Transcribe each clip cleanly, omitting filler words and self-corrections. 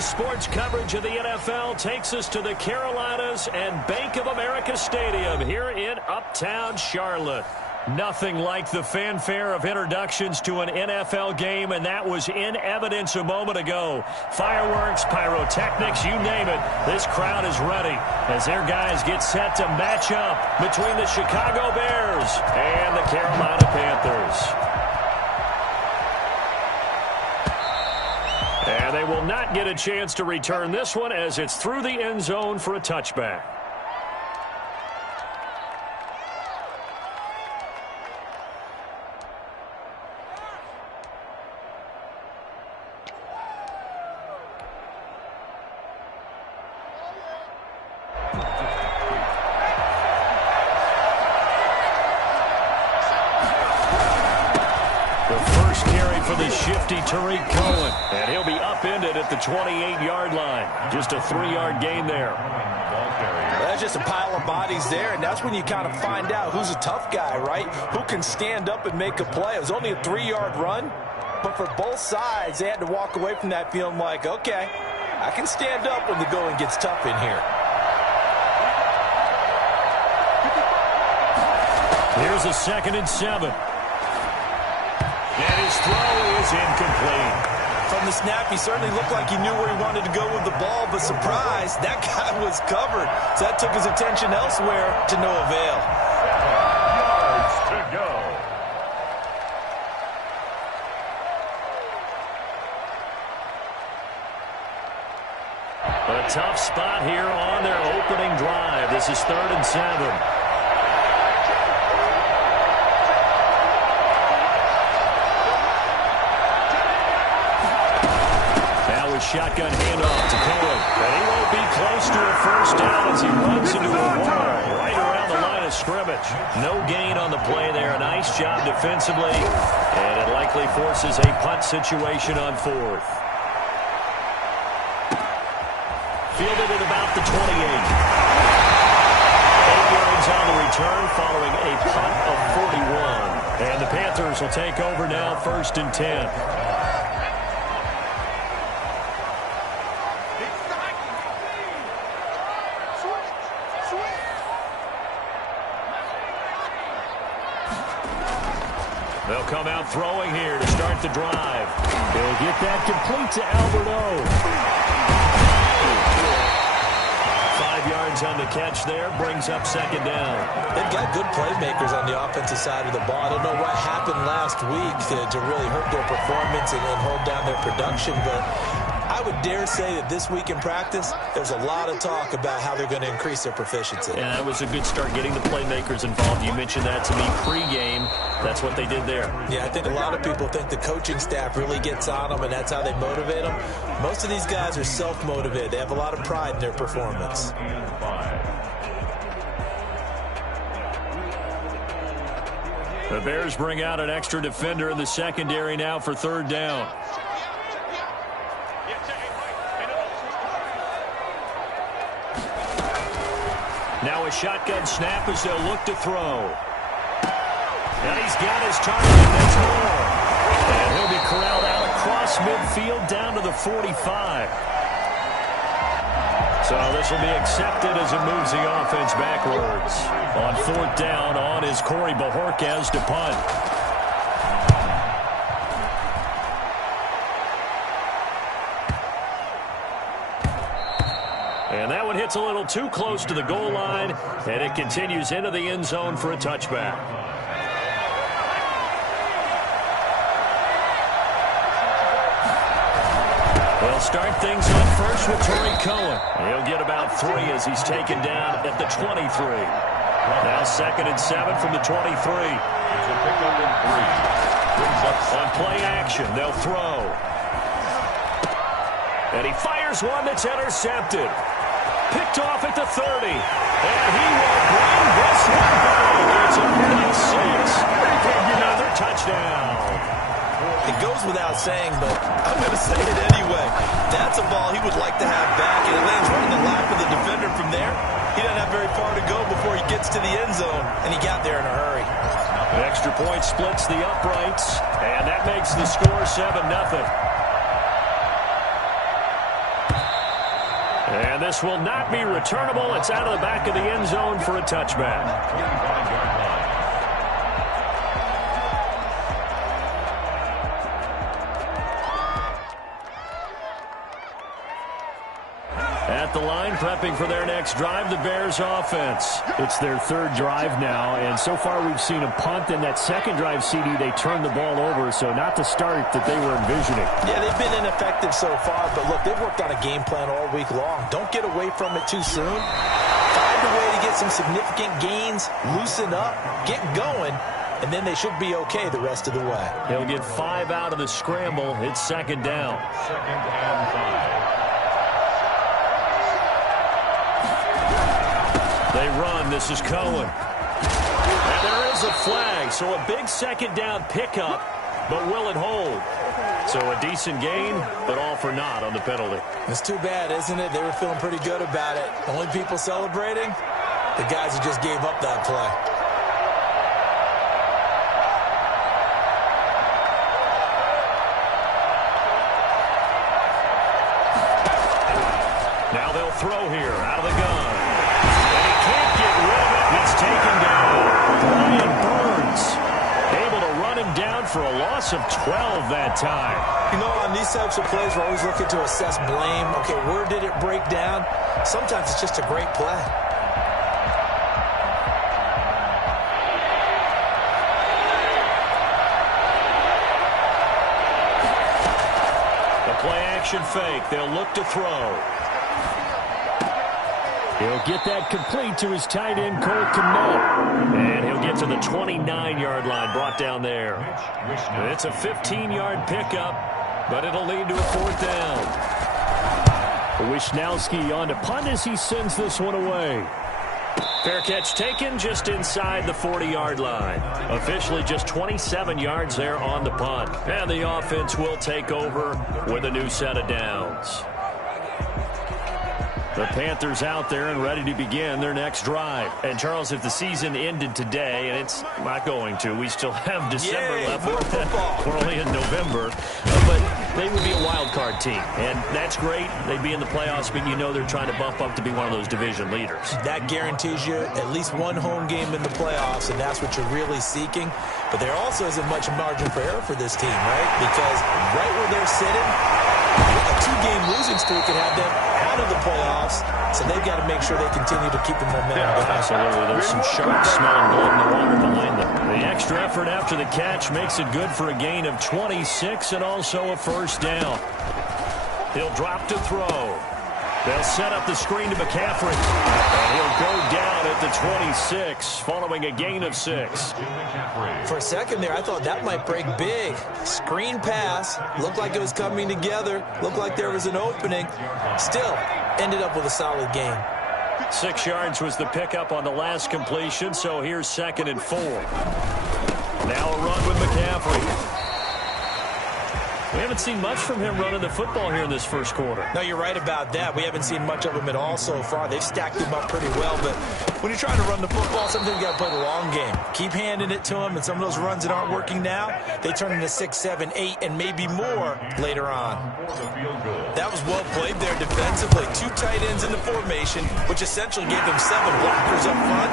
Today's sports coverage of the NFL takes us to the Carolinas and Bank of America Stadium here in Uptown Charlotte. Nothing like the fanfare of introductions to an NFL game, and that was in evidence a moment ago. Fireworks, pyrotechnics, you name it. This crowd is ready as their guys get set to match up between the Chicago Bears and the Carolina Panthers. And they will not get a chance to return this one as it's through the end zone for a touchback. Tariq Cohen, and he'll be upended at the 28-yard line. Just a 3-yard gain there. That's just a pile of bodies there, and that's when you kind of find out who's a tough guy, right? Who can stand up and make a play. It was only a 3-yard run, but for both sides, they had to walk away from that feeling like, okay, I can stand up when the going gets tough in here. Here's a 2nd and 7. And his throw is incomplete. From the snap, he certainly looked like he knew where he wanted to go with the ball, but surprise, that guy was covered. So that took his attention elsewhere to no avail. Yards to go. A tough spot here on their opening drive. This is 3rd and 7. Shotgun handoff to Cohen. And he won't be close to a first down as he runs into a wall right around the line of scrimmage. No gain on the play there. A nice job defensively. And it likely forces a punt situation on 4th. Fielded at about the 28. 8 yards on the return following a punt of 41. And the Panthers will take over now, 1st and 10. They'll come out throwing here to start the drive. He'll get that complete to Alberto. 5 yards on the catch there, brings up 2nd down. They've got good playmakers on the offensive side of the ball. I don't know what happened last week to really hurt their performance and hold down their production, but I would dare say that this week in practice, there's a lot of talk about how they're going to increase their proficiency. And that was a good start getting the playmakers involved. You mentioned that to me pregame. That's what they did there. Yeah, I think a lot of people think the coaching staff really gets on them, and that's how they motivate them. Most of these guys are self-motivated. They have a lot of pride in their performance. The Bears bring out an extra defender in the secondary now for 3rd down. Now a shotgun snap as they'll look to throw. And he's got his target. That's more. And he'll be corralled out across midfield down to the 45. So this will be accepted as it moves the offense backwards. On 4th down, on is Corey Bajorquez to punt. And that one hits a little too close to the goal line, and it continues into the end zone for a touchback. They'll start things on first with Tariq Cohen. He'll get about 3 as he's taken down at the 23. Now 2nd and 7 from the 23. On play action, they'll throw. And he fires one that's intercepted. Picked off at the 30. And he will bring this one home. It's a big 6. Another touchdown. It goes without saying, but I'm going to say it anyway. That's a ball he would like to have back, and it lands right in the lap of the defender from there. He doesn't have very far to go before he gets to the end zone, and he got there in a hurry. An extra point splits the uprights, and that makes the score 7-0. And this will not be returnable. It's out of the back of the end zone for a touchback. At the line, prepping for their next drive, the Bears offense. It's their third drive now, and so far we've seen a punt. In that second drive, CD, they turned the ball over, so not the start that they were envisioning. Yeah, they've been ineffective so far, but look, they've worked on a game plan all week long. Don't get away from it too soon. Find a way to get some significant gains, loosen up, get going, and then they should be okay the rest of the way. He'll get 5 out of the scramble. It's second down. Second and 5. They run. This is Cohen. And there is a flag, so a big second down pickup, but will it hold? So a decent gain, but all for naught on the penalty. It's too bad, isn't it? They were feeling pretty good about it. The only people celebrating, the guys who just gave up that play. Now they'll throw here out of the gun. It's taken down. Brian Burns able to run him down for a loss of 12 that time. You know, on these types of plays, we're always looking to assess blame. Okay, where did it break down? Sometimes it's just a great play. The play-action fake. They'll look to throw. He'll get that complete to his tight end, Cole Kmet. And he'll get to the 29-yard line, brought down there. It's a 15-yard pickup, but it'll lead to a fourth down. Wishnowski on to punt as he sends this one away. Fair catch taken just inside the 40-yard line. Officially just 27 yards there on the punt. And the offense will take over with a new set of downs. The Panthers out there and ready to begin their next drive. And, Charles, if the season ended today, and it's not going to, we still have December left. We're only in November. But they would be a wild card team. And that's great. They'd be in the playoffs, but you know they're trying to bump up to be one of those division leaders. That guarantees you at least one home game in the playoffs, and that's what you're really seeking. But there also isn't much margin for error for this team, right? Because right where they're sitting, a 2-game losing streak could have them out of the playoffs, so they've got to make sure they continue to keep the momentum going. Absolutely. There's some sharp-smelling blood in the water behind them. The extra effort after the catch makes it good for a gain of 26 and also a first down. He'll drop to throw. They'll set up the screen to McCaffrey. And he'll go down at the 26 following a gain of 6. For a second there, I thought that might break big. Screen pass. Looked like it was coming together. Looked like there was an opening. Still, ended up with a solid gain. 6 yards was the pickup on the last completion, so here's 2nd and 4. Now a run with McCaffrey. We haven't seen much from him running the football here in this first quarter. No, you're right about that. We haven't seen much of him at all so far. They've stacked him up pretty well, but when you're trying to run the football, sometimes you got to play the long game. Keep handing it to him, and some of those runs that aren't working now, they turn into 6, 7, 8, and maybe more later on. That was well played there defensively. 2 tight ends in the formation, which essentially gave them 7 blockers up front.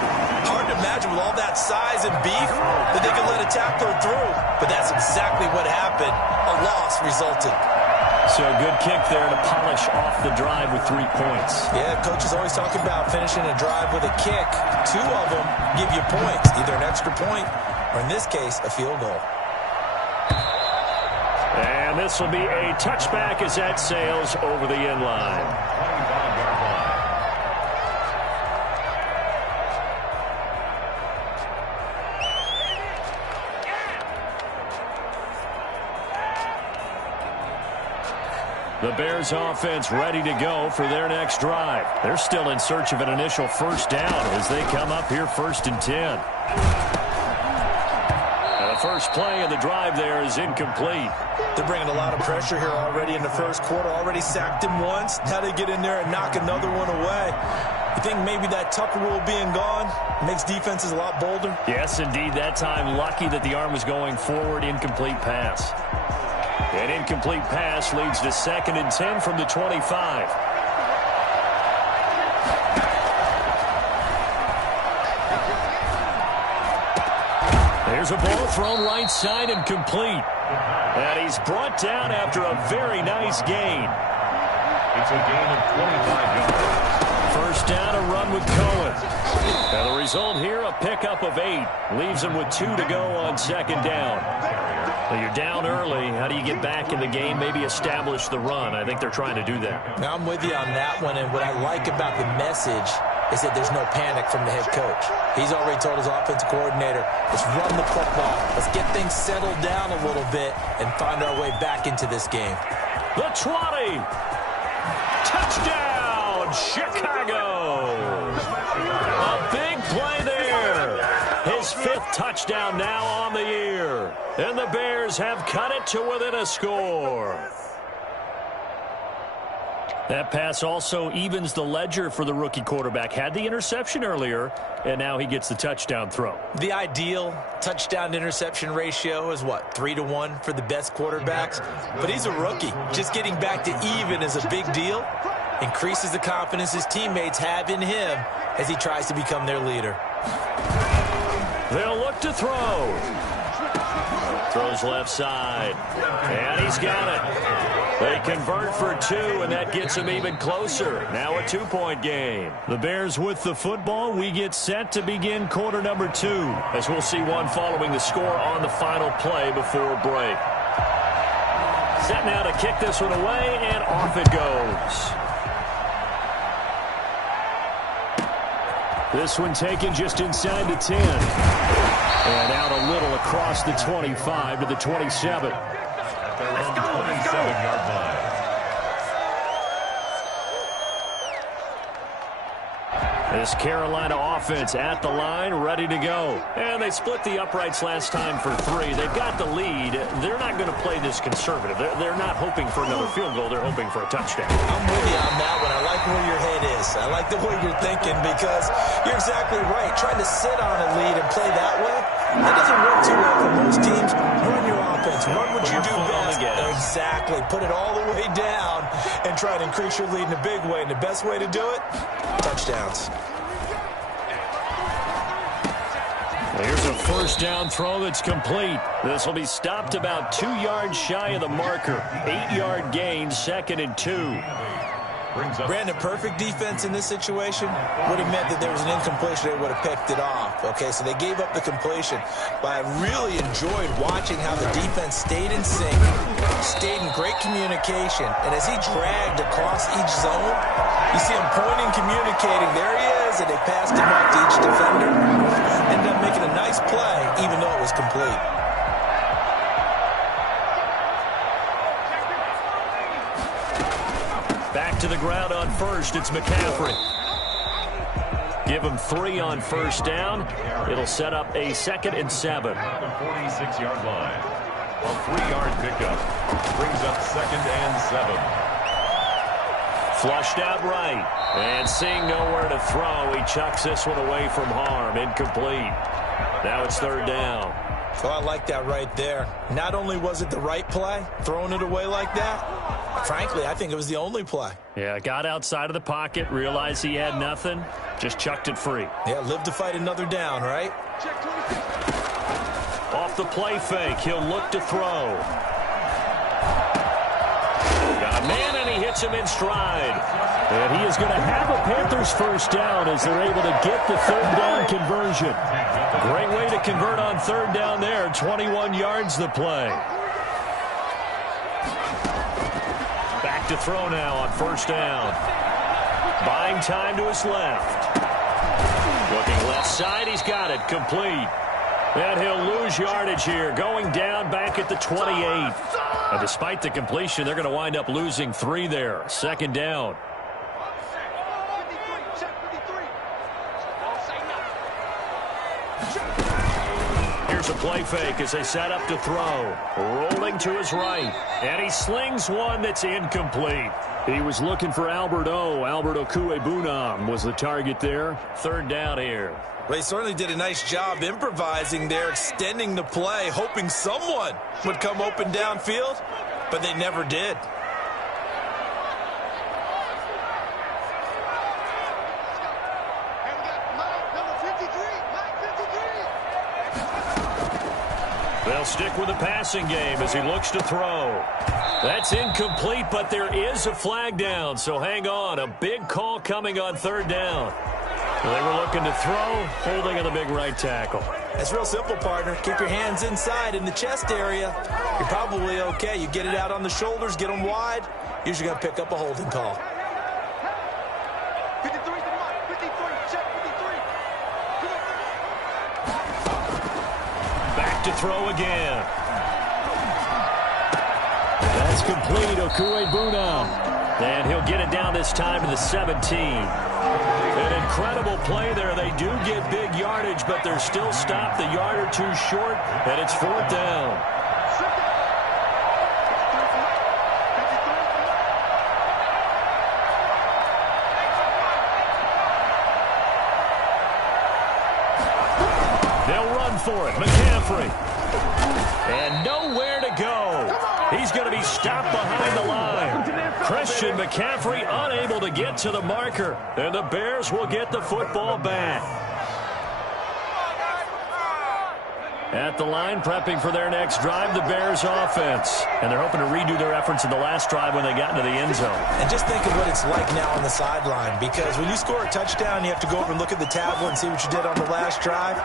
Hard to imagine with all that size and beef that they could let a tackler through, but that's exactly what happened. A loss resulted. So a good kick there to polish off the drive with 3 points. Yeah, coaches always talk about finishing a drive with a kick. 2 of them give you points, either an extra point or, in this case, a field goal. And this will be a touchback as that sails over the end line. The Bears offense ready to go for their next drive. They're still in search of an initial first down as they come up here 1st and 10. And the first play of the drive there is incomplete. They're bringing a lot of pressure here already in the first quarter. Already sacked him once. Now they get in there and knock another one away. You think maybe that Tucker rule being gone makes defenses a lot bolder? Yes, indeed. That time lucky that the arm was going forward. Incomplete pass. An incomplete pass leads to 2nd and 10 from the 25. Here's a ball thrown right side and complete. And he's brought down after a very nice gain. It's a gain of 25 yards. First down, a run with Cohen. And the result here, a pickup of 8. Leaves him with 2 to go on second down. Well, you're down early. How do you get back in the game? Maybe establish the run. I think they're trying to do that. Now, I'm with you on that one, and what I like about the message is that there's no panic from the head coach. He's already told his offensive coordinator, let's run the football. Let's get things settled down a little bit and find our way back into this game. The 20. Touchdown, Chicago. A big play there. His 5th touchdown now on the year. And the Bears have cut it to within a score. That pass also evens the ledger for the rookie quarterback. Had the interception earlier, and now he gets the touchdown throw. The ideal touchdown-interception ratio is, what, 3-to-1 for the best quarterbacks? But he's a rookie. Just getting back to even is a big deal. Increases the confidence his teammates have in him as he tries to become their leader. They'll look to throw. Throws left side. And he's got it. They convert for 2, and that gets him even closer. Now a 2-point game. The Bears with the football. We get set to begin quarter number 2, as we'll see one following the score on the final play before break. Set now to kick this one away, and off it goes. This one taken just inside the 10. And out a little across the 25 to the 27. Let's go, let's go. 27-yard line. This Carolina offense at the line, ready to go. And they split the uprights last time for 3. They've got the lead. They're not going to play this conservative. They're not hoping for another field goal. They're hoping for a touchdown. I'm with you on that one. I like where your head is. I like the way you're thinking because you're exactly right. Trying to sit on a lead and play that way, that doesn't work too well for most teams. Run your offense. Run what you do best. Exactly. Put it all the way down and try to increase your lead in a big way. And the best way to do it, touchdowns. Here's a first down throw that's complete. This will be stopped about 2 yards shy of the marker. 8-yard gain, 2nd and 2. Brandon, perfect defense in this situation would have meant that there was an incompletion. They would have picked it off. Okay, so they gave up the completion. But I really enjoyed watching how the defense stayed in sync, stayed in great communication. And as he dragged across each zone, you see him pointing, communicating. There he is, and they passed him out to each defender. Ended up making a nice play, even though it was complete. Back to the ground on first. It's McCaffrey. Give him 3 on first down. It'll set up a 2nd and 7. The 46-yard line. A 3-yard pickup. Brings up 2nd and 7. Flushed out right. And seeing nowhere to throw, he chucks this one away from harm. Incomplete. Now it's 3rd down. Oh, I like that right there. Not only was it the right play, throwing it away like that, frankly, I think it was the only play. Yeah, got outside of the pocket, realized he had nothing, just chucked it free. Yeah, live to fight another down, right? Off the play fake, he'll look to throw. Got a man, and he hits him in stride. And he is going to have a Panthers first down as they're able to get the 3rd down conversion. Great way to convert on 3rd down there. 21 yards the play. Back to throw now on first down. Buying time to his left. Looking left side, he's got it. Complete. And he'll lose yardage here. Going down back at the 28. And despite the completion, they're going to wind up losing 3 there. 2nd down. Here's a play fake as they set up to throw. Rolling to his right. And he slings one that's incomplete. He was looking for Albert Okwuegbunam was the target there. 3rd down here. Well, he certainly did a nice job improvising there, extending the play, hoping someone would come open downfield, but they never did. They'll stick with the passing game as he looks to throw. That's incomplete, but there is a flag down, so hang on. A big call coming on third down. They were looking to throw, holding on the big right tackle. It's real simple, partner. Keep your hands inside in the chest area. You're probably okay. You get it out on the shoulders, get them wide. Usually going to pick up a holding call. 53 to the mark. 53. Check 53. Back to throw again. That's complete, Okuebuna. And he'll get it down this time to the 17. An incredible play there. They do get big yardage, but they're still stopped a yard or two short, and it's fourth down. They'll run for it. McCaffrey. And nowhere to go. He's going to be stopped behind the line. Christian McCaffrey unable to get to the marker. And the Bears will get the football back. At the line, prepping for their next drive, the Bears offense. And they're hoping to redo their efforts in the last drive when they got into the end zone. And just think of what it's like now on the sideline. Because when you score a touchdown, you have to go over and look at the tablet and see what you did on the last drive.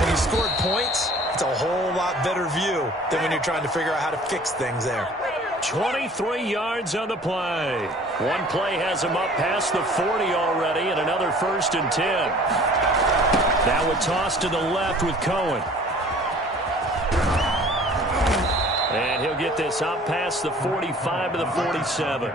When you scored points, it's a whole lot better view than when you're trying to figure out how to fix things there. 23 yards on the play. One play has him up past the 40 already, and another 1st and 10. Now a toss to the left with Cohen. And he'll get this up past the 45 to the 47.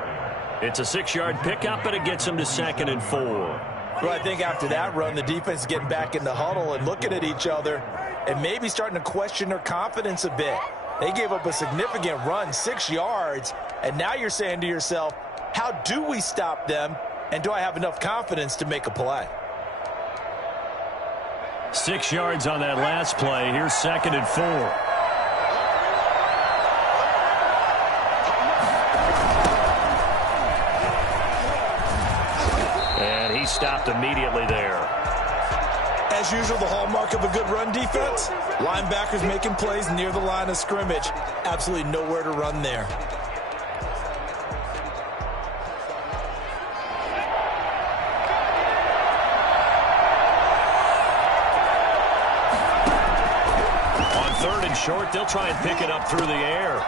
It's a 6-yard pickup, and it gets him to 2nd and 4. Well, I think after that run, the defense is getting back in the huddle and looking at each other and maybe starting to question their confidence a bit. They gave up a significant run, 6 yards, and now you're saying to yourself, how do we stop them, and do I have enough confidence to make a play? 6 yards on that last play. Here's 2nd and 4. And he stopped immediately there. As usual, the hallmark of a good run defense, linebackers making plays near the line of scrimmage. Absolutely nowhere to run there. On 3rd and short, they'll try and pick it up through the air.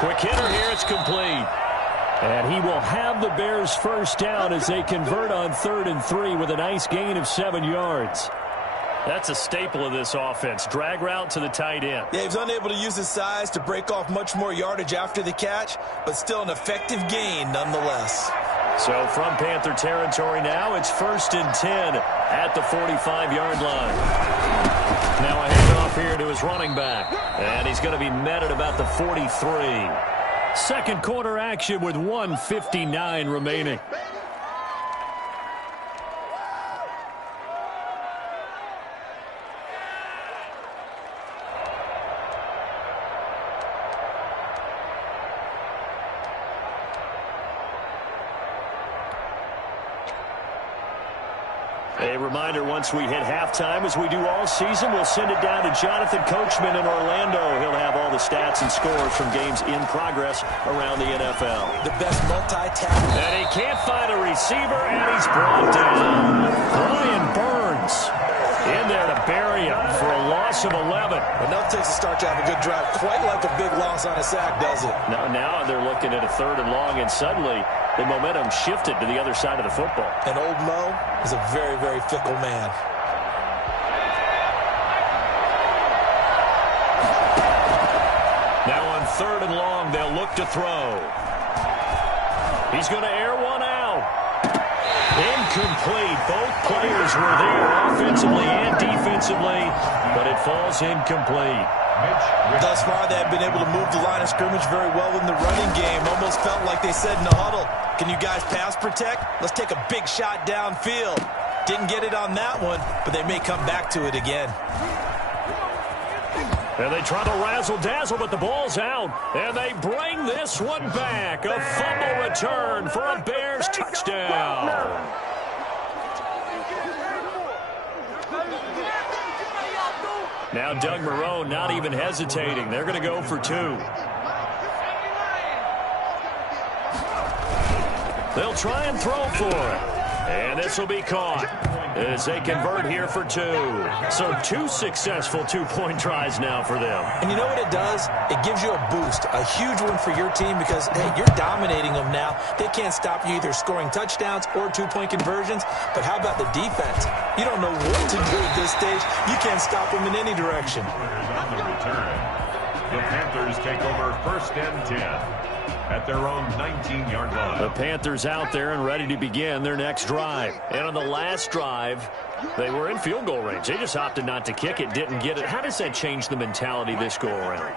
Quick hitter here, it's complete. And he will have the Bears' first down as they convert on 3rd and 3 with a nice gain of 7 yards. That's a staple of this offense. Drag route to the tight end. Yeah, he was unable to use his size to break off much more yardage after the catch, but still an effective gain nonetheless. So from Panther territory now, it's 1st and 10 at the 45-yard line. Now a handoff here to his running back. And he's going to be met at about the 43. Second quarter action with 1:59 remaining. A reminder, once we hit halftime, as we do all season, we'll send it down to Jonathan Coachman in Orlando. He'll have all the stats and scores from games in progress around the NFL. The best multi-tackle. And he can't find a receiver, and he's brought down. Brian Burns in there to bury him for a loss of 11. Enough takes to start to have a good drive. Quite like a big loss on a sack, does it? Now they're looking at a 3rd and long, and suddenly the momentum shifted to the other side of the football. And old Mo is a very, very fickle man. Now on 3rd and long, they'll look to throw. He's going to air one out. Incomplete. Both players were there offensively and defensively, but it falls incomplete. Thus far, they have been able to move the line of scrimmage very well in the running game. Almost felt like they said in the huddle, can you guys pass protect? Let's take a big shot downfield. Didn't get it on that one, but they may come back to it again. And they try to razzle-dazzle, but the ball's out. And they bring this one back. A fumble return for a Bears touchdown. Now Doug Marrone not even hesitating. They're going to go for 2. They'll try and throw for it. And this will be caught as they convert here for 2. So 2 successful two-point tries now for them. And you know what it does? It gives you a boost, a huge one for your team because, hey, you're dominating them now. They can't stop you either scoring touchdowns or two-point conversions. But how about the defense? You don't know what to do at this stage. You can't stop them in any direction. On the return, the Panthers take over 1st and 10. At their own 19-yard line. The Panthers out there and ready to begin their next drive. And on the last drive, they were in field goal range. They just opted not to kick it, didn't get it. How does that change the mentality this go-around?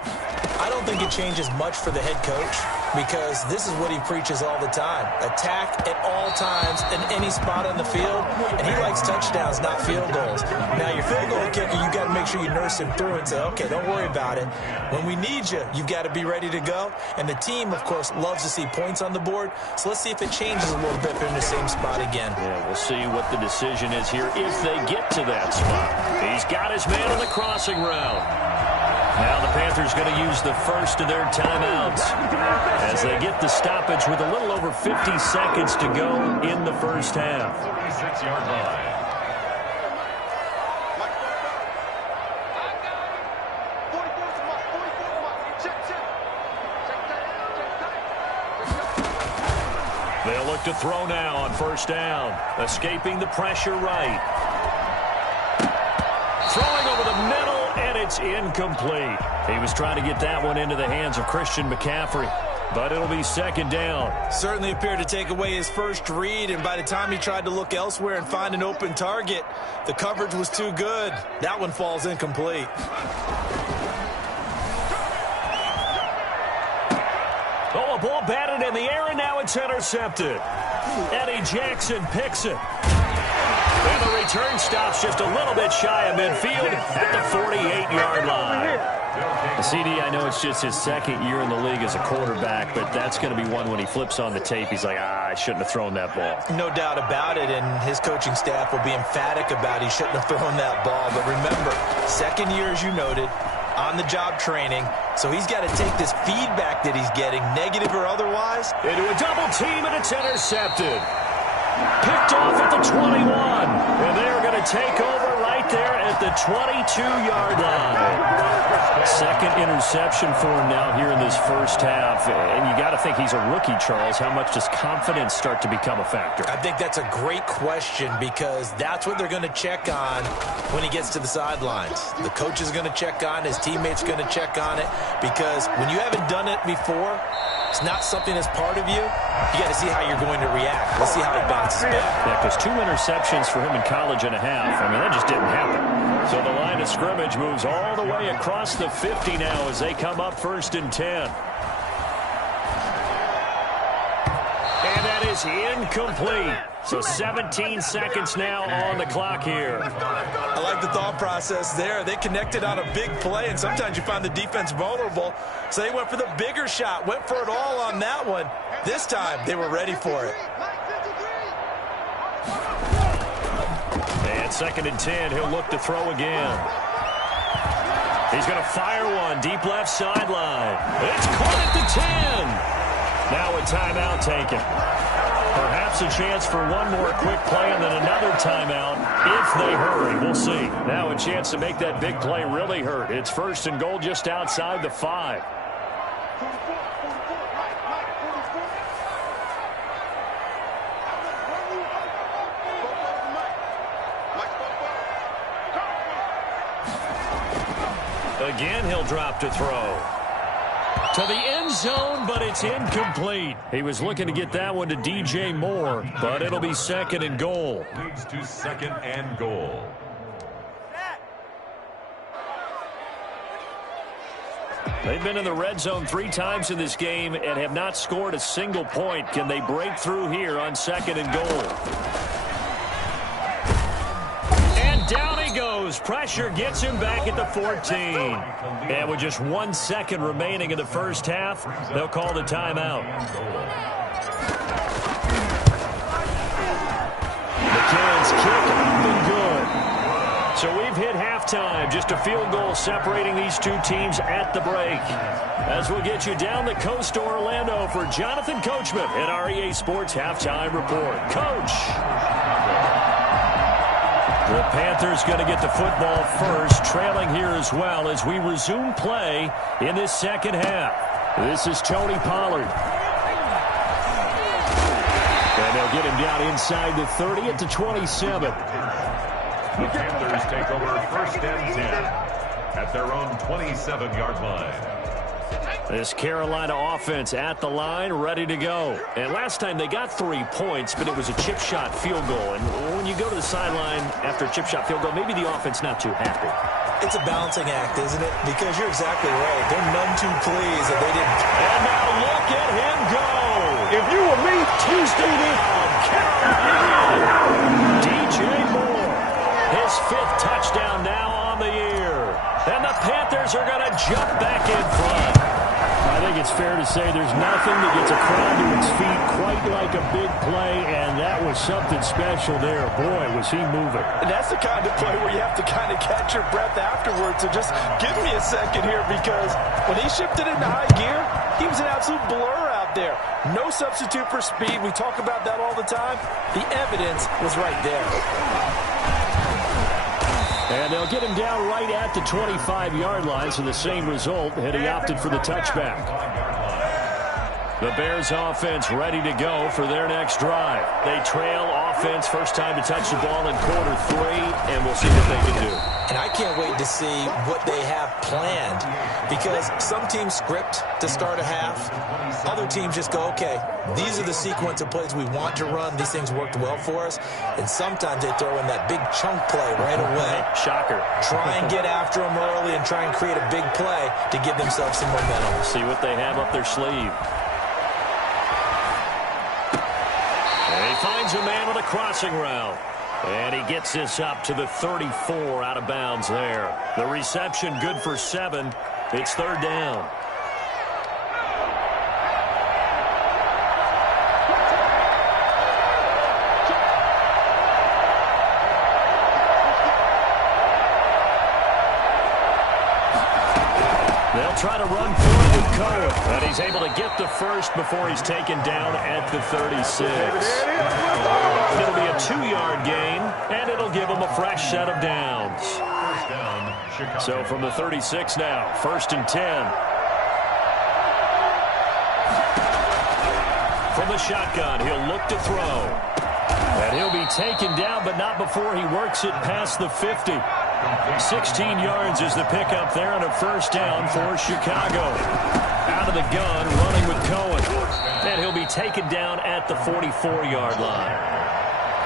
I don't think it changes much for the head coach because this is what he preaches all the time. Attack at all times in any spot on the field, and he likes touchdowns, not field goals. Now, your field goal kicker, you got to make sure you nurse him through and say, okay, don't worry about it. When we need you, you've got to be ready to go. And the team, of course, loves to see points on the board. So let's see if it changes a little bit if they're in the same spot again. Yeah, we'll see what the decision is here if they get to that spot. He's got his man on the crossing route. Now the Panthers going to use the first of their timeouts as they get the stoppage with a little over 50 seconds to go in the first half. 46-yard line. They'll look to throw now on 1st down. Escaping the pressure right. Throwing over the middle, and it's incomplete. He was trying to get that one into the hands of Christian McCaffrey, but it'll be 2nd down. Certainly appeared to take away his first read, and by the time he tried to look elsewhere and find an open target, the coverage was too good. That one falls incomplete. Oh, a ball batted in the air, and now it's intercepted. Eddie Jackson picks it. And the return stops just a little bit shy of midfield at the 48-yard line. CD, I know it's just his 2nd year in the league as a quarterback, but that's going to be one when he flips on the tape. He's like, I shouldn't have thrown that ball. No doubt about it, and his coaching staff will be emphatic about he shouldn't have thrown that ball. But remember, 2nd year, as you noted, on-the-job training, so he's got to take this feedback that he's getting, negative or otherwise. Into a double team, and it's intercepted. Picked off at the 21, and they are going to take over right there at the 22-yard line. 2nd interception for him now here in this first half, and you got to think he's a rookie, Charles. How much does confidence start to become a factor? I think that's a great question because that's what they're going to check on when he gets to the sidelines. The coach is going to check on, his teammates going to check on it because when you haven't done it before, it's not something that's part of you. You got to see how you're going to react. Let's see how he bounces back. Yeah, because 2 interceptions for him in college and a half. I mean, that just didn't happen. So the line of scrimmage moves all the way across the 50 now as they come up 1st and 10. And that is incomplete. So 17 seconds now on the clock here. I like the thought process there. They connected on a big play, and sometimes you find the defense vulnerable. So they went for the bigger shot, went for it all on that one. This time, they were ready for it. And 2nd and 10, he'll look to throw again. He's going to fire one deep left sideline. It's caught at the 10. Now a timeout taken. Perhaps a chance for one more quick play and then another timeout if they hurry. We'll see. Now a chance to make that big play really hurt. It's 1st and goal just outside the 5. Again, he'll drop to throw. To the end zone, but it's incomplete. He was looking to get that one to DJ Moore, but it'll be 2nd and goal. Leads to 2nd and goal. They've been in the red zone 3 times in this game and have not scored a single point. Can they break through here on 2nd and goal? And down he goes. Pressure gets him back at the 14. And with just 1 second remaining in the first half, they'll call the timeout. McKinnon's kick up and good. So we've we've hit halftime. Just a field goal separating these two teams at the break. As we'll get you down the coast to Orlando for Jonathan Coachman at our EA Sports Halftime Report. Coach. The Panthers going to get the football first, trailing here as well as we resume play in this second half. This is Tony Pollard. And they'll get him down inside the 30 at the 27. The Panthers take over first and 10 at their own 27-yard line. This Carolina offense at the line, ready to go. And last time they got 3 points, but it was a chip shot field goal. And when you go to the sideline after a chip shot field goal, maybe the offense not too happy. It's a balancing act, isn't it? Because you're exactly right. They're none too pleased that they didn't. And now look at him go. If you were me, Tuesday down, Carolina. DJ Moore, his 5th touchdown now on the year. And the Panthers are going to jump back in front. I think it's fair to say there's nothing that gets a crowd to its feet quite like a big play, and that was something special there. Boy, was he moving. And that's the kind of play where you have to kind of catch your breath afterwards. So just give me a second here, because when he shifted into high gear, he was an absolute blur out there. No substitute for speed. We talk about that all the time. The evidence was right there. And they'll get him down right at the 25-yard line, so the same result, and he opted for the touchback. The Bears offense ready to go for their next drive. They trail offense, first time to touch the ball in quarter 3, and we'll see what they can do. And I can't wait to see what they have planned, because some teams script to start a half. Other teams just go, okay, these are the sequence of plays we want to run. These things worked well for us. And sometimes they throw in that big chunk play right away. Shocker. Try and get after them early and try and create a big play to give themselves some momentum. See what they have up their sleeve. And he finds a man on a crossing route. And he gets this up to the 34 out of bounds there. The reception good for 7. It's 3rd down. They'll try to run forward with Cohen, and he's able to get the first before he's taken down at the 36. It'll be a 2-yard gain, and it'll give him a fresh set of downs. So from the 36 now, 1st and 10. From the shotgun, he'll look to throw. And he'll be taken down, but not before he works it past the 50. 16 yards is the pickup there on a 1st down for Chicago. Out of the gun, running with Cohen. And he'll be taken down at the 44-yard line.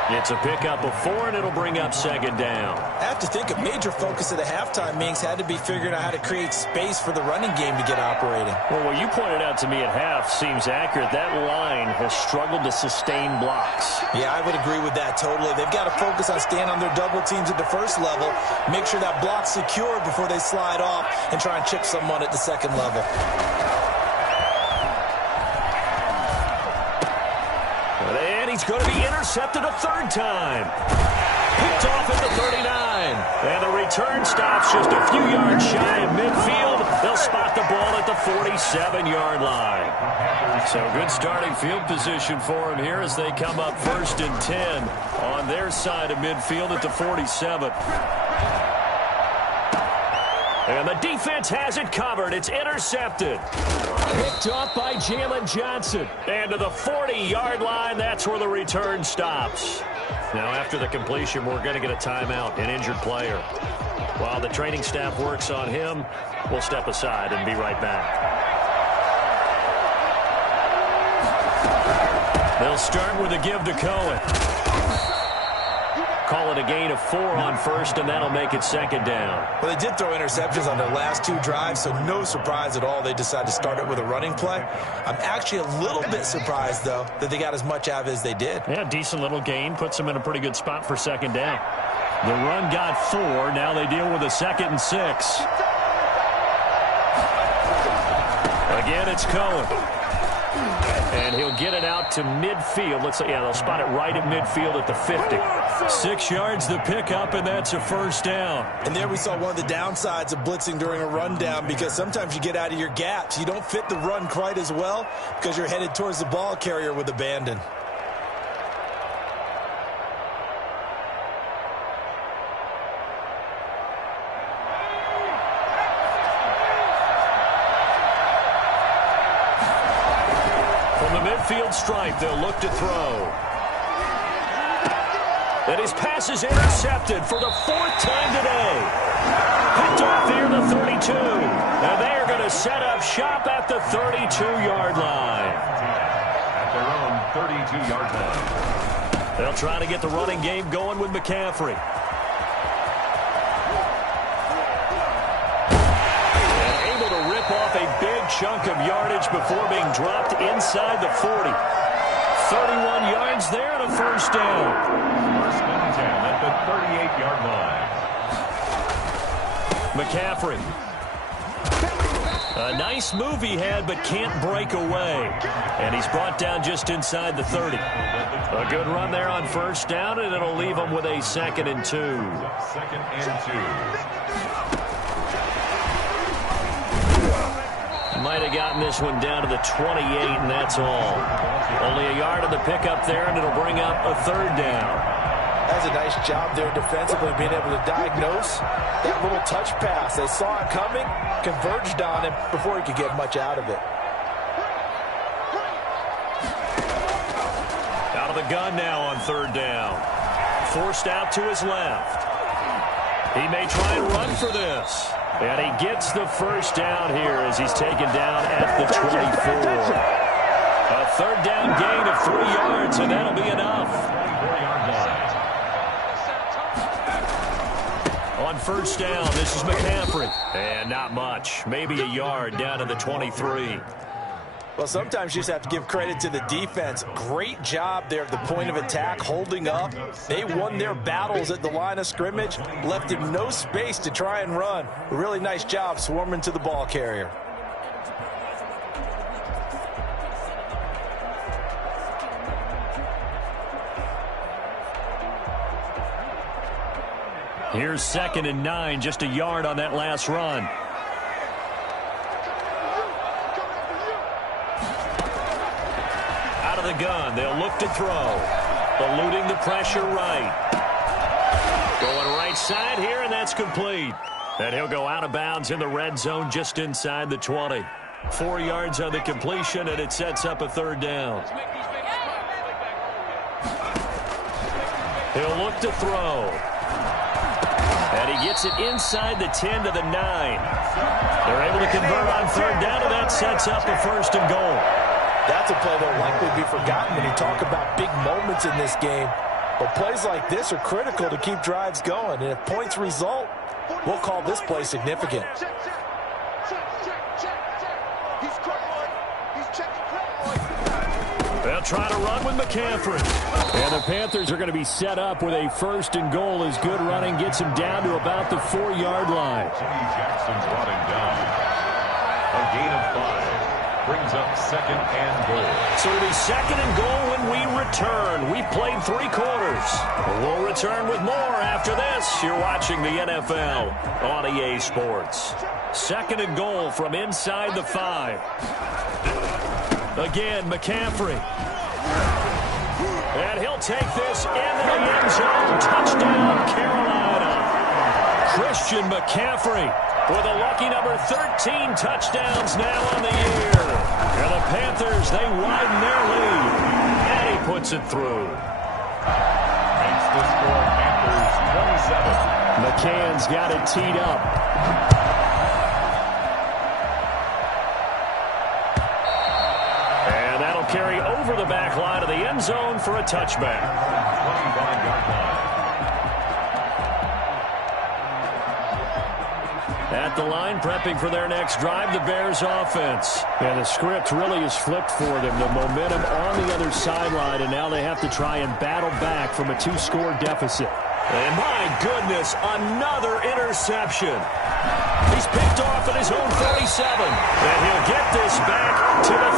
It's a pickup of 4, and it'll bring up 2nd down. I have to think a major focus of the halftime meetings had to be figuring out how to create space for the running game to get operating. Well, what you pointed out to me at half seems accurate. That line has struggled to sustain blocks. Yeah, I would agree with that totally. They've got to focus on staying on their double teams at the first level, make sure that block's secured before they slide off, and try and chip someone at the second level. And he's going to be intercepted a 3rd time. Picked off at the 39. And the return stops just a few yards shy of midfield. They'll spot the ball at the 47-yard line. So good starting field position for him here as they come up 1st and 10 on their side of midfield at the 47. And the defense has it covered. It's intercepted. Picked off by Jalen Johnson. And to the 40-yard line, that's where the return stops. Now, after the completion, we're going to get a timeout, an injured player. While the training staff works on him, we'll step aside and be right back. They'll start with a give to Cohen. Call it a gain of 4 on 1st, and that'll make it 2nd down. Well, they did throw interceptions on their last 2 drives, so no surprise at all they decided to start it with a running play. I'm actually a little bit surprised, though, that they got as much out of it as they did. Yeah, decent little gain. Puts them in a pretty good spot for 2nd down. The run got 4. Now they deal with a 2nd and 6. Again, it's Cohen. And he'll get it out to midfield. Let's say, yeah, they'll spot it right at midfield at the 50. 6 yards the pickup, and that's a first down. And there we saw one of the downsides of blitzing during a rundown, because sometimes you get out of your gaps. You don't fit the run quite as well because you're headed towards the ball carrier with abandon. Midfield stripe, they'll look to throw. And his pass is intercepted for the 4th time today. Picked off near the 32. And they are going to set up shop at the 32-yard line. At their own 32-yard line. They'll try to get the running game going with McCaffrey. Off a big chunk of yardage before being dropped inside the 40. 31 yards there and a first down. First and 10 at the 38-yard line. McCaffrey. A nice move he had, but can't break away. And he's brought down just inside the 30. A good run there on first down, and it'll leave him with a 2nd and 2. 2nd and 2. Might have gotten this one down to the 28, and that's all. Only a yard of the pickup there, and it'll bring up a 3rd down. That's a nice job there defensively, being able to diagnose that little touch pass. They saw it coming, converged on him before he could get much out of it. Out of the gun now on 3rd down. Forced out to his left. He may try and run for this. And he gets the first down here as he's taken down at the 24. A 3rd down gain of 3 yards, and that'll be enough. 4-yard line. On first down, this is McCaffrey. And not much. Maybe a yard down to the 23. Well, sometimes you just have to give credit to the defense. Great job there at the point of attack, holding up. They won their battles at the line of scrimmage, left him no space to try and run. A really nice job swarming to the ball carrier. Here's 2nd and 9, just a yard on that last run. The gun, they'll look to throw. Eluding the pressure right. Going right side here, and that's complete. And he'll go out of bounds in the red zone just inside the 20. 4 yards on the completion, and it sets up a 3rd down. He'll look to throw. And he gets it inside the 10 to the 9. They're able to convert on 3rd down, and that sets up a 1st and goal. That's a play that will likely be forgotten when you talk about big moments in this game. But plays like this are critical to keep drives going. And if points result, we'll call this play significant. They'll try to run with McCaffrey. And the Panthers are going to be set up with a 1st and goal as good running gets him down to about the 4-yard line. Jackson's brought him down. A gain of 5. Brings up 2nd and goal. So it'll be 2nd and goal when we return. We've played 3 quarters. We'll return with more after this. You're watching the NFL on EA Sports. 2nd and goal from inside the 5. Again, McCaffrey. And he'll take this into the end zone. Touchdown, Carolina. Christian McCaffrey with a lucky number 13 touchdowns now on the year. And the Panthers, they widen their lead. And he puts it through. Makes the score Panthers 27. McCann's got it teed up. And that'll carry over the back line of the end zone for a touchback. 25-yard line. At the line, prepping for their next drive, the Bears offense. And the script really is flipped for them. The momentum on the other sideline, and now they have to try and battle back from a 2-score deficit. And my goodness, another interception. He's picked off at his own 47. And he'll get this back to the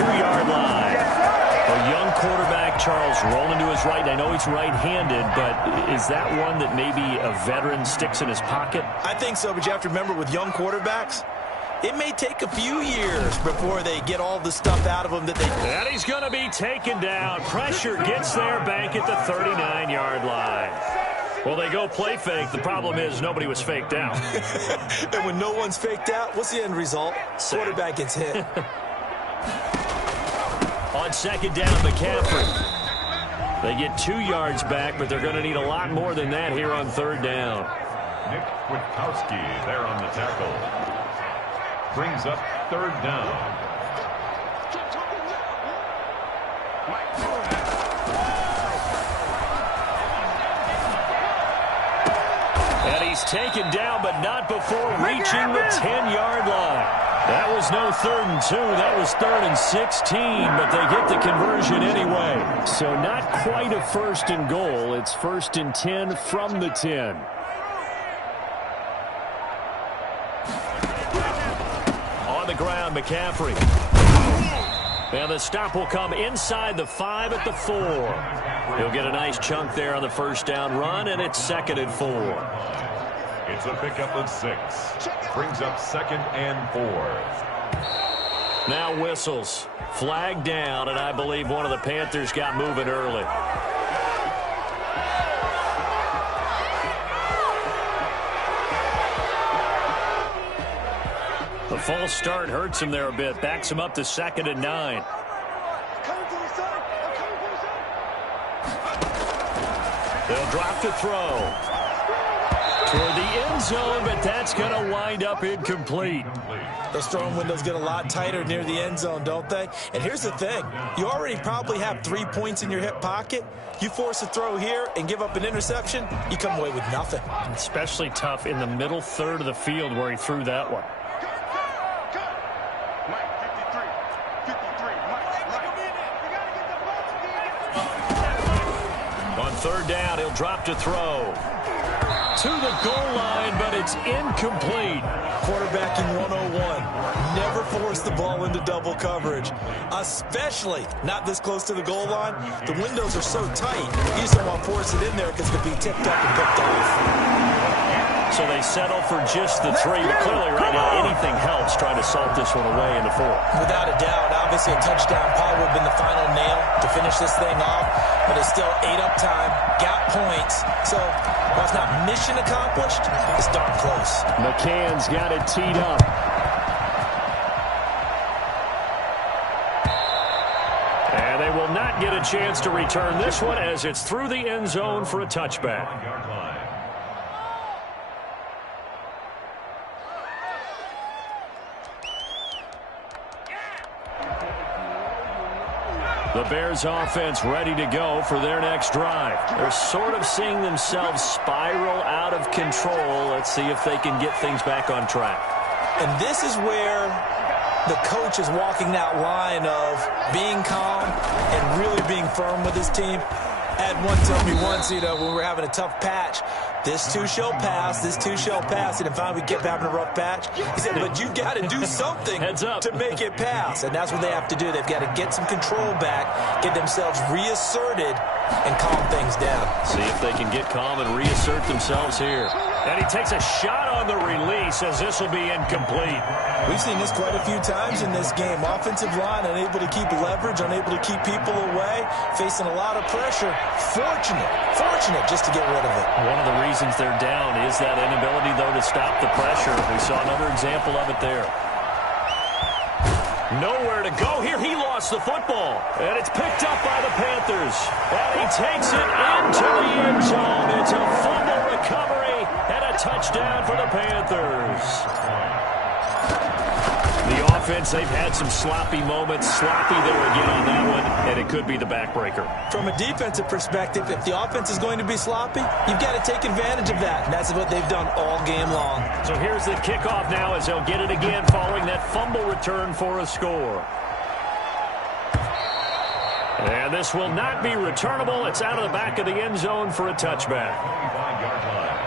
32-yard line. A young quarterback, Charles, rolling to his right. I know he's right-handed, but is that one that maybe a veteran sticks in his pocket? I think so, but you have to remember with young quarterbacks, it may take a few years before they get all the stuff out of them that they... And he's going to be taken down. Pressure gets there back at the 39-yard line. Well, they go play fake. The problem is nobody was faked out. And when no one's faked out, what's the end result? Quarterback gets hit. On second down, McCaffrey. They get 2 yards back, but they're going to need a lot more than that here on third down. Nick Kwiatkowski there on the tackle. Brings up third down. And he's taken down, but not before reaching the 10-yard line. That was no 3rd and 2. That was 3rd and 16, but they get the conversion anyway. So not quite a 1st and goal. It's 1st and 10 from the 10. On the ground, McCaffrey. And the stop will come inside the 5 at the 4. He'll get a nice chunk there on the first down run, and it's 2nd and 4. It's a pickup of 6. Brings up 2nd and 4. Now whistles. Flag down, and I believe one of the Panthers got moving early. The false start hurts him there a bit. Backs him up to 2nd and 9. They'll drop to throw. Toward the end zone, but that's going to wind up incomplete. Those throwing windows get a lot tighter near the end zone, don't they? And here's the thing. You already probably have 3 points in your hip pocket. You force a throw here and give up an interception, you come away with nothing. Especially tough in the middle third of the field where he threw that one. On third down, he'll drop to throw. To the goal line, but it's incomplete. Quarterbacking 101. Never force the ball into double coverage, especially not this close to the goal line. The windows are so tight, you just don't want to force it in there because it could be tipped up and picked off. So they settle for just the 3, but clearly right now anything helps trying to salt this one away in the 4. Without a doubt, obviously a touchdown probably would have been the final nail to finish this thing off, but it's still 8 up time, got points, so while it's not mission accomplished, it's darn close. McCann's got it teed up. And they will not get a chance to return this one as it's through the end zone for a touchback. The Bears offense ready to go for their next drive. They're sort of seeing themselves spiral out of control. Let's see if they can get things back on track. And this is where the coach is walking that line of being calm and really being firm with his team. Had one tell me once, when we were having a tough patch, this too shall pass, this too shall pass. And finally we kept having a rough patch. He said, but you got to do something to make it pass. And that's what they have to do. They've got to get some control back, get themselves reasserted, and calm things down. See if they can get calm and reassert themselves here. And he takes a shot on the release as this will be incomplete. We've seen this quite a few times in this game. Offensive line unable to keep leverage, unable to keep people away, facing a lot of pressure. Fortunate just to get rid of it. One of the reasons they're down is that inability, though, to stop the pressure. We saw another example of it there. Nowhere to go here. He lost the football. And it's picked up by the Panthers. And he takes it into the end zone. It's a fumble recovery and a touchdown for the Panthers. The offense, they've had some sloppy moments. Sloppy there again on that one, and it could be the backbreaker. From a defensive perspective, if the offense is going to be sloppy, you've got to take advantage of that, and that's what they've done all game long. So here's the kickoff now as they'll get it again following that fumble return for a score. And this will not be returnable. It's out of the back of the end zone for a touchback. 25-yard line.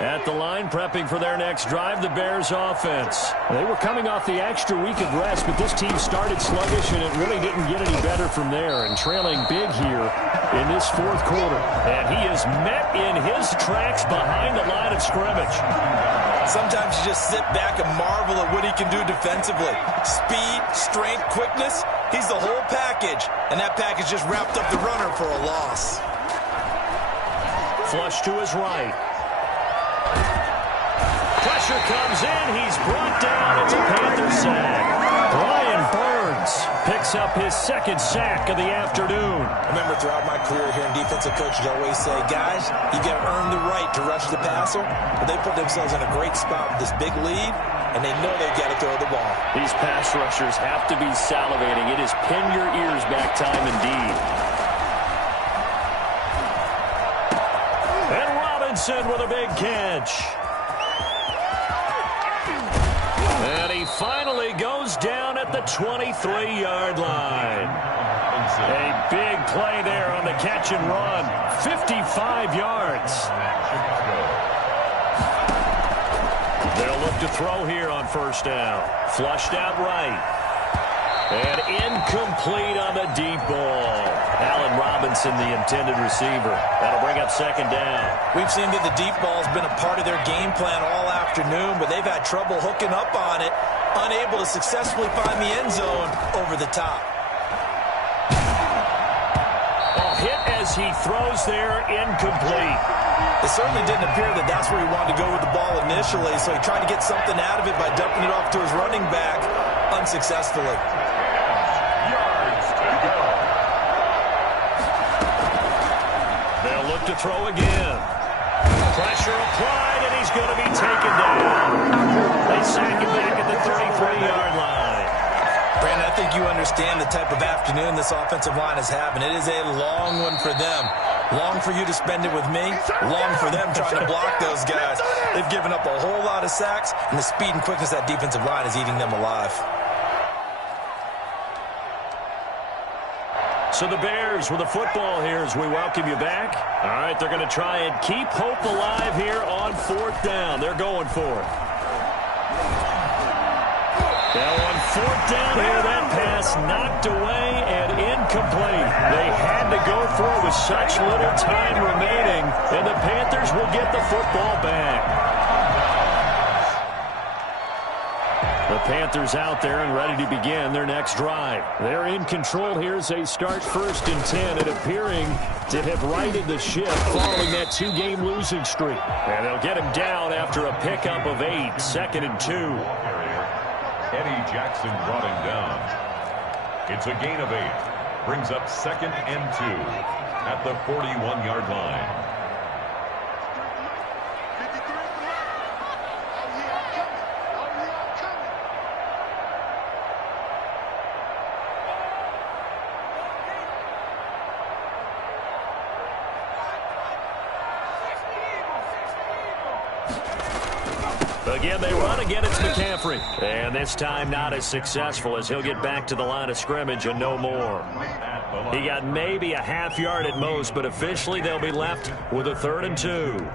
At the line, prepping for their next drive, the Bears offense. They were coming off the extra week of rest, but this team started sluggish, and it really didn't get any better from there. And trailing big here in this fourth quarter. And he is met in his tracks behind the line of scrimmage. Sometimes you just sit back and marvel at what he can do defensively. Speed, strength, quickness, he's the whole package. And that package just wrapped up the runner for a loss. Flush to his right. Pressure comes in. He's brought down. It's a Panther sack. Brian Burns picks up his second sack of the afternoon. I remember throughout my career here in defensive coaches always say, guys, you got to earn the right to rush the passer. But they put themselves in a great spot with this big lead, and they know they've got to throw the ball. These pass rushers have to be salivating. It is pin your ears back time indeed. And Robinson with a big catch. And he finally goes down at the 23-yard line. A big play there on the catch and run. 55 yards. They'll look to throw here on first down. Flushed out right. And incomplete on the deep ball. Allen Robinson, the intended receiver. That'll bring up second down. We've seen that the deep ball's been a part of their game plan all afternoon, but they've had trouble hooking up on it, unable to successfully find the end zone over the top. Hit as he throws there, incomplete. It certainly didn't appear that that's where he wanted to go with the ball initially, so he tried to get something out of it by dumping it off to his running back unsuccessfully. They'll look to throw again. Pressure applied, and he's going to be taken down. They sack him back at the 33-yard line. Brandon, I think you understand the type of afternoon this offensive line is having. It is a long one for them. Long for you to spend it with me. Long for them trying to block those guys. They've given up a whole lot of sacks, and the speed and quickness of that defensive line is eating them alive. So the Bears with the football here as we welcome you back. All right, they're going to try and keep hope alive here on fourth down. They're going for it. Now on fourth down here, that pass knocked away and incomplete. They had to go for it with such little time remaining, and the Panthers will get the football back. The Panthers out there and ready to begin their next drive. They're in control here as they start 1st and 10 and appearing to have righted the ship following that 2-game losing streak. And they'll get him down after a pickup of 8, 2nd and 2. Eddie Jackson brought him down. It's a gain of 8. Brings up 2nd and 2 at the 41-yard line. Again, they run again. It's McCaffrey. And this time not as successful as he'll get back to the line of scrimmage and no more. He got maybe a half yard at most, but officially they'll be left with a 3rd and 2.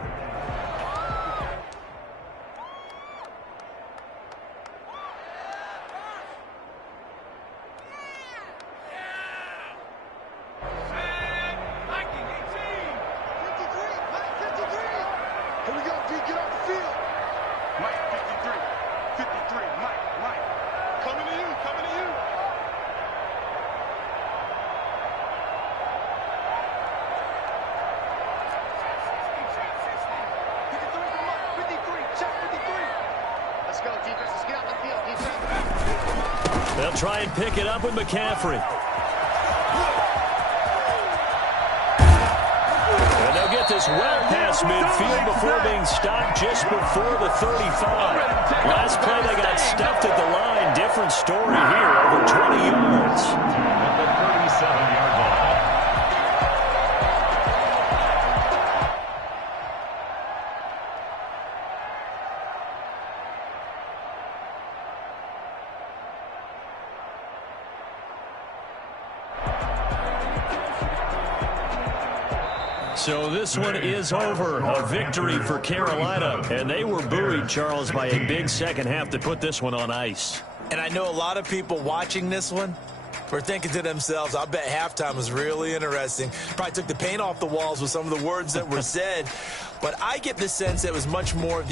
They'll try and pick it up with McCaffrey. And they'll get get this well past midfield before being stopped just before the 35. Last play, they got stuffed at the line. Different story here, over 20 yards. At the 37-yard line. So this one is over. A victory for Carolina. And they were buoyed, Charles, by a big second half to put this one on ice. And I know a lot of people watching this one were thinking to themselves, I bet halftime was really interesting. Probably took the paint off the walls with some of the words that were said. But I get the sense it was much more of the